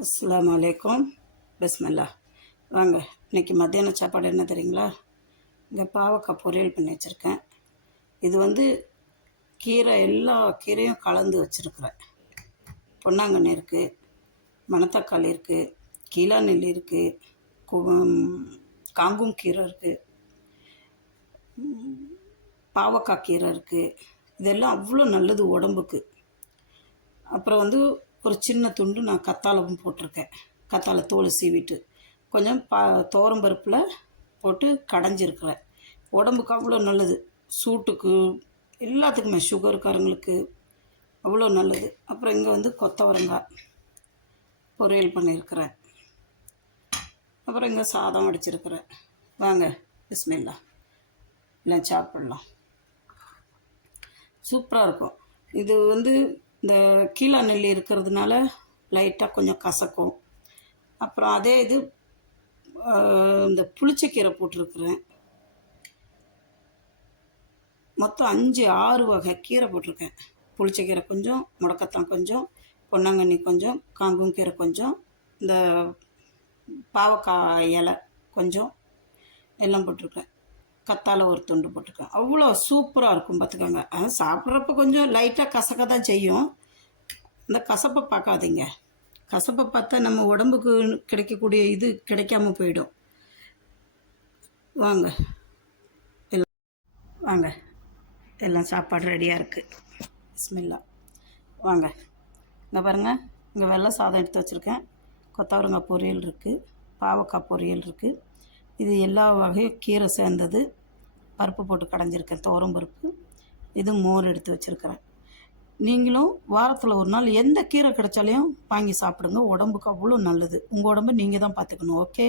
அஸ்ஸலாமு அலைக்கும். பிஸ்மில்லா. வாங்க, இன்றைக்கி மத்தியான சாப்பாடு என்ன தெரியுங்களா? இந்த பாவக்காய் பொரியல் பண்ணி வச்சுருக்கேன். இது வந்து கீரை, எல்லா கீரையும் கலந்து வச்சுருக்குறேன். பொன்னாங்கண்ணி இருக்குது, மணத்தக்காளி இருக்குது, கீழா நெல்லி இருக்குது, காங்கும் கீரை இருக்குது, பாவக்காய் கீரை இருக்குது. இதெல்லாம் அவ்வளோ நல்லது உடம்புக்கு. அப்புறம் வந்து ஒரு சின்ன துண்டு நான் கத்தாழமும் போட்டிருக்கேன். கத்தாழை தோல் சீவிட்டு கொஞ்சம் துவரம்பருப்பில் போட்டு கடைஞ்சிருக்கிறேன். உடம்புக்கு அவ்வளோ நல்லது, சூட்டுக்கு எல்லாத்துக்குமே, சுகருக்காரங்களுக்கு அவ்வளோ நல்லது. அப்புறம் இங்கே வந்து கொத்தவரங்காய் பொரியல் பண்ணியிருக்கிறேன். அப்புறம் இங்கே சாதம் வடிச்சிருக்கிறேன். வாங்க, பிஸ்மில்லா, இல்லை சாப்பிட்லாம். சூப்பராக இருக்கும். இது வந்து இந்த கீழா நெல்லி இருக்கிறதுனால லைட்டாக கொஞ்சம் கசக்கும். அப்புறம் அதே இது இந்த புளிச்சக்கீரை போட்டிருக்குறேன். மொத்தம் 5-6 வகை கீரை போட்டிருக்கேன். புளிச்சக்கீரை கொஞ்சம், முடக்கத்தான் கொஞ்சம், பொன்னாங்கண்ணி கொஞ்சம், காங்கும் கீரை கொஞ்சம், இந்த பாவக்காய் இலை கொஞ்சம் எல்லாம் போட்டிருக்கேன். கத்தாழை ஒரு துண்டு போட்டிருக்கேன். அவ்வளோ சூப்பராக இருக்கும் பார்த்துக்கோங்க. சாப்பிட்றப்ப கொஞ்சம் லைட்டாக கசக்க தான் செய்யும். இந்த கசப்பை பார்க்காதீங்க. கசப்பை பார்த்தா நம்ம உடம்புக்கு கிடைக்கக்கூடிய இது கிடைக்காம போயிடும். வாங்க வாங்க, எல்லாம் சாப்பாடு ரெடியாக இருக்குது. பிஸ்மில்லா. வாங்க, இங்கே பாருங்கள், இங்கே வெள்ளை சாதம் எடுத்து வச்சுருக்கேன். கொத்தவரங்காய் பொரியல் இருக்குது, பாவக்காய் பொரியல் இருக்குது. இது எல்லா வகையும் கீரை சேர்ந்தது. பருப்பு போட்டு கடைஞ்சிருக்கேன், துவரம் பருப்பு. இது மோர் எடுத்து வச்சுருக்கிறேன். நீங்களும் வாரத்தில் ஒரு நாள் எந்த கீரை கிடைச்சாலையும் வாங்கி சாப்பிடுங்க. உடம்புக்கு அவ்வளோ நல்லது. உங்கள் உடம்பை நீங்கள் தான் பார்த்துக்கணும். ஓகே.